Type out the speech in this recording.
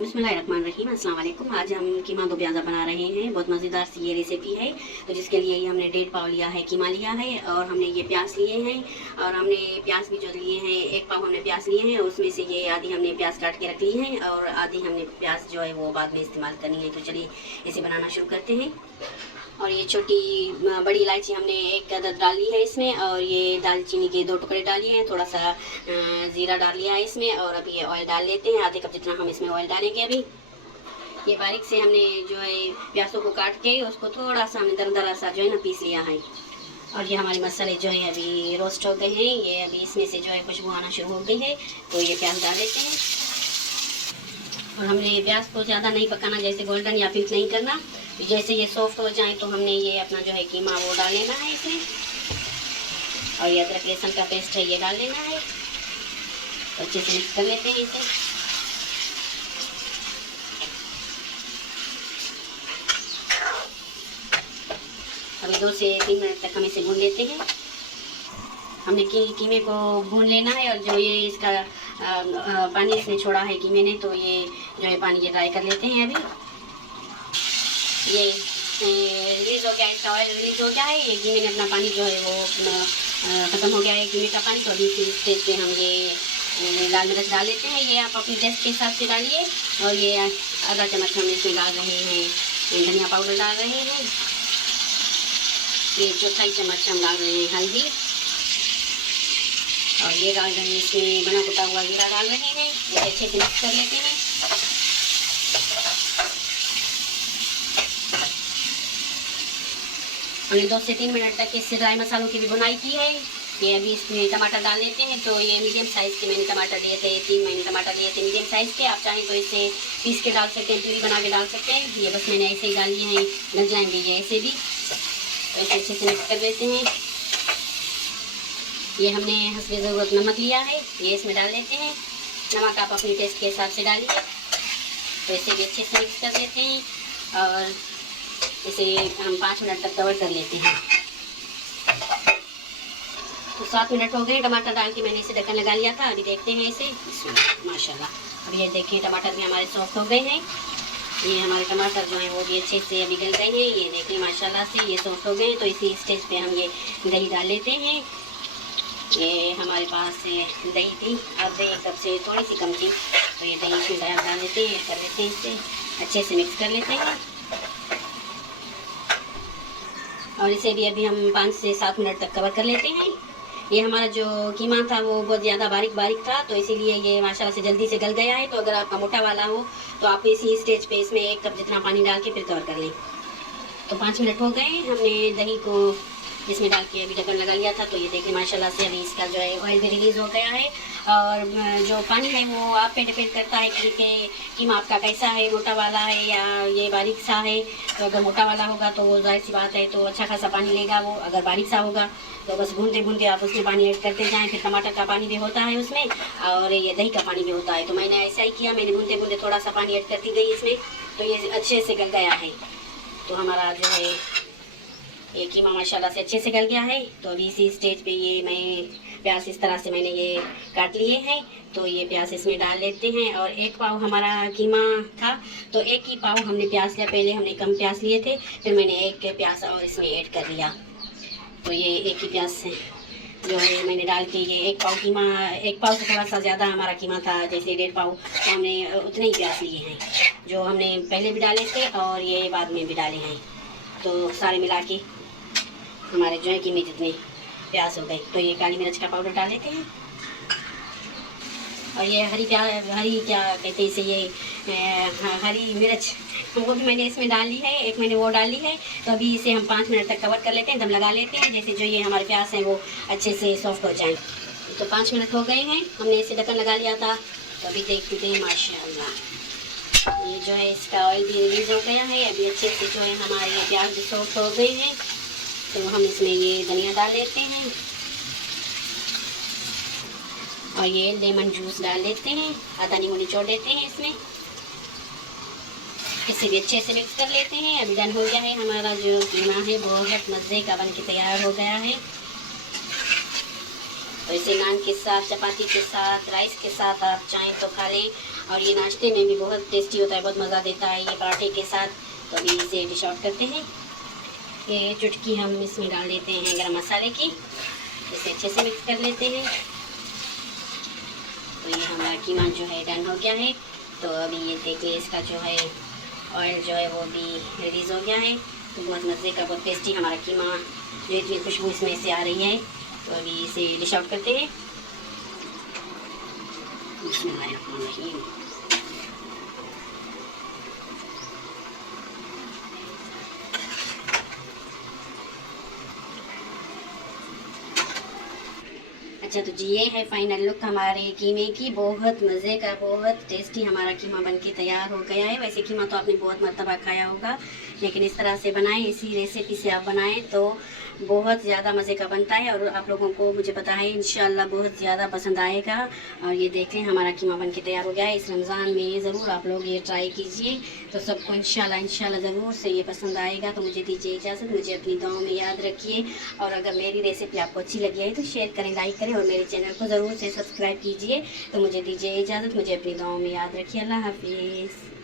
बिस्मिल्लाहिर्रहमानिर्रहीम, अस्सलाम वालेकुम। आज हम कीमा दो प्याज़ा बना रहे हैं। बहुत मज़ेदार सी ये रेसिपी है। तो जिसके लिए हमने 1.5 पाव लिया है, कीमा लिया है, और हमने ये प्याज लिए हैं, और हमने प्याज भी जो लिए हैं 1 पाव हमने प्याज लिए हैं। उसमें से ये आधी हमने प्याज काट के रख ली है, और आधी हमने प्याज जो है वो बाद में इस्तेमाल करनी है। तो चलिए इसे बनाना शुरू करते हैं। और ये बड़ी इलायची हमने 1 अदद डाली है इसमें, और ये दालचीनी के 2 टुकड़े डालिए हैं। थोड़ा सा ज़ीरा डाल लिया है इसमें, और अभी ये ऑयल डाल लेते हैं, आधे कप जितना हम इसमें ऑयल डालेंगे। अभी ये बारीक से हमने जो है प्याज़ों को काट के उसको थोड़ा सा हमने दरदरा सा जो है ना पीस लिया है। और ये हमारे मसाले जो है अभी रोस्ट हो गए हैं। ये अभी इसमें से जो है खुशबू आना शुरू हो गई है, तो ये प्याज डाल देते हैं। और हमने प्याज को ज़्यादा नहीं पकाना, जैसे गोल्डन या पिंक नहीं करना। जैसे ये सॉफ्ट हो जाए तो हमने ये अपना जो है कीमा वो डाल लेना है इसमें, और ये अदरक लहसुन का पेस्ट है ये डाल लेना है। तो अच्छे से मिक्स कर लेते हैं इसे। अभी 2 से 3 मिनट तक हम इसे भून लेते हैं। हमने कीमे को भून लेना है, और जो ये इसका पानी इसने छोड़ा है कीमे ने, तो ये जो है पानी ये ड्राई कर लेते हैं। अभी ये रिलीज़ हो गया, इसका ऑयल रिलीज़ हो गया है। ये कीमे ने अपना पानी जो है वो ख़त्म हो गया है कीमे का पानी। तो अभी इस स्टेज पे हम ये लाल मिर्च डाल लेते हैं। ये आप अपनी टेस्ट के हिसाब से डालिए। और ये आधा चम्मच हम इसमें डाल रहे हैं धनिया पाउडर डाल रहे हैं। ये 1/4 चम्मच हम डाल रहे हैं हल्दी, और ये डाल रहे हैं इसमें बना कुटा हुआ जीरा डाल रहे हैं। ये अच्छे से मिक्स कर लेते हैं। हमने 2 से 3 मिनट तक इससे ड्राई मसालों की भी बुनाई की है। ये अभी इसमें टमाटर डाल लेते हैं। तो ये मीडियम साइज़ के मैंने टमाटर लिए थे, 3 मैंने टमाटर लिए थे मीडियम साइज़ के। आप चाहें तो इसे पीस के डाल सकते हैं, प्यूरी बना के डाल सकते हैं। ये बस मैंने ऐसे ही डाल लिए हैं, गल जाएंगे ये ऐसे भी। तो इसे अच्छे से मिक्स कर लेते हैं। ये हमने हस्बे ज़रूरत नमक लिया है, ये इसमें डाल लेते हैं। नमक आप अपने टेस्ट के हिसाब से डालिए। तो इसे भी अच्छे से मिक्स कर लेते हैं, और इसे हम 5 मिनट तक कवर कर लेते हैं। तो 7 मिनट हो गए टमाटर डाल के, मैंने इसे ढक्कन लगा लिया था। अभी देखते हैं इसे। माशाल्लाह, अब ये देखिए टमाटर भी हमारे सॉफ्ट हो गए हैं। ये हमारे टमाटर जो हैं वो भी अच्छे से अभी गल गए हैं। ये देखिए माशाल्लाह से ये सॉफ्ट हो गए हैं। तो इसी स्टेज पे हम ये दही डाल लेते हैं। ये हमारे पास दही थी, अब एक कप से थोड़ी सी कम थी, तो ये दही इसमें डाल देते हैं, कर लेते हैं, इसे अच्छे से मिक्स कर लेते हैं। और इसे भी अभी हम 5 से 7 मिनट तक कवर कर लेते हैं। ये हमारा जो कीमा था वो बहुत ज़्यादा बारीक बारीक था, तो इसीलिए ये माशाल्लाह से जल्दी से गल गया है। तो अगर आपका मोटा वाला हो तो आप इसी स्टेज पे इसमें 1 कप जितना पानी डाल के फिर कवर कर लें। तो 5 मिनट हो गए, हमने दही को इसमें डाल के अभी ढक्कन लगा लिया था। तो ये देखिए माशाल्लाह से अभी इसका जो है ऑयल भी रिलीज़ हो गया है। और जो पानी है वो आप पे डिपेंड करता है कि कीमा आपका कैसा है, मोटा वाला है या ये बारीक सा है। तो अगर मोटा वाला होगा तो वो जाहिर सी बात है तो अच्छा खासा पानी लेगा वो। अगर बारीक सा होगा तो बस भूनते भूनते आप उसमें पानी ऐड करते जाएँ। फिर टमाटर का पानी भी होता है उसमें, और ये दही का पानी भी होता है। तो मैंने ऐसा ही किया, मैंने भूनते भूनते थोड़ा सा पानी ऐड करती गई इसमें, तो ये अच्छे से गल गया है। तो हमारा जो है ये कीमा माशाल्लाह से अच्छे से गल गया है। तो अभी इसी स्टेज पे ये मैं प्याज इस तरह से मैंने ये काट लिए हैं, तो ये प्याज इसमें डाल लेते हैं। और 1 पाव हमारा कीमा था, तो 1 ही पाव हमने प्याज लिया। पहले हमने कम प्याज लिए थे, फिर मैंने 1 प्याज और इसमें ऐड कर लिया। तो ये 1 ही प्याज से जो है मैंने डाल के ये 1 पाव कीमा, 1 पाव से थोड़ा सा ज़्यादा हमारा कीमा था, जैसे 1.5 पाव, तो हमने उतने ही प्याज लिए हैं जो हमने पहले भी डाले थे और ये बाद में भी डाले हैं। तो सारे मिला के हमारे जो है कीमे जितने प्याज हो गए। तो ये काली मिर्च का पाउडर डाल लेते हैं, और ये हरी क्या कहते हैं इसे, ये हरी मिर्च वो भी मैंने इसमें डाल ली है, 1 मैंने वो डाल ली है। तो अभी इसे हम 5 मिनट तक कवर कर लेते हैं, दम लगा लेते हैं, जैसे जो ये हमारे प्याज हैं वो अच्छे से सॉफ्ट हो जाएं। तो 5 मिनट हो गए हैं, हमने इसे ढक्कन लगा लिया था। तो अभी देखते हैं माशाल्लाह ये जो है इसका ऑयल भी रिलीज़ हो गया है। अभी अच्छे से जो है हमारे ये प्याज भी सॉफ्ट हो गए हैं। तो हम इसमें ये धनिया डाल लेते हैं, और ये लेमन जूस डाल लेते हैं, आधा नींबू निचोड़ देते हैं इसमें। इसे भी अच्छे से मिक्स कर लेते हैं। अभी डन हो गया है हमारा जो कीमा है, बहुत मज़े का बन के तैयार हो गया है। तो इसे नान के साथ, चपाती के साथ, राइस के साथ आप चाहें तो खा लें। और ये नाश्ते में भी बहुत टेस्टी होता है, बहुत मज़ा देता है ये पराठे के साथ। तो अभी इसे डिश आउट करते हैं। ये चुटकी हम इसमें डाल देते हैं गरम मसाले की, इसे अच्छे से मिक्स कर लेते हैं। तो ये हमारा कीमा जो है डन हो गया है। तो अभी ये देखिए इसका जो है ऑयल जो है वो भी रिलीज़ हो गया है। तो बहुत मज़े का, बहुत टेस्टी हमारा कीमा जो इतनी खुशबू इसमें से आ रही है। तो अभी इसे डिश आउट करते हैं। बिस्मिल्लाहिर्रहमानिर्रहीम। अच्छा, तो जी ये है फाइनल लुक हमारे कीमे की। बहुत मज़े का, बहुत टेस्टी हमारा कीमा बनके तैयार हो गया है। वैसे कीमा तो आपने बहुत मर्तबा खाया होगा, लेकिन इस तरह से बनाएं, इसी रेसिपी से आप बनाएं तो बहुत ज़्यादा मज़े का बनता है। और आप लोगों को मुझे पता है इंशाल्लाह बहुत ज़्यादा पसंद आएगा। और ये देखें हमारा कीमा बनके तैयार हो गया है। इस रमज़ान में ज़रूर आप लोग ये ट्राई कीजिए, तो सबको इंशाल्लाह ज़रूर से ये पसंद आएगा। तो मुझे दीजिए इजाज़त, मुझे अपनी दुआओं में याद रखिए। और अगर मेरी रेसिपी आपको अच्छी लगी है तो शेयर करें, लाइक करें और मेरे चैनल को ज़रूर से सब्सक्राइब कीजिए। तो मुझे दीजिए इजाज़त, मुझे अपनी दुआओं में याद रखिए। अल्लाह हाफिज़।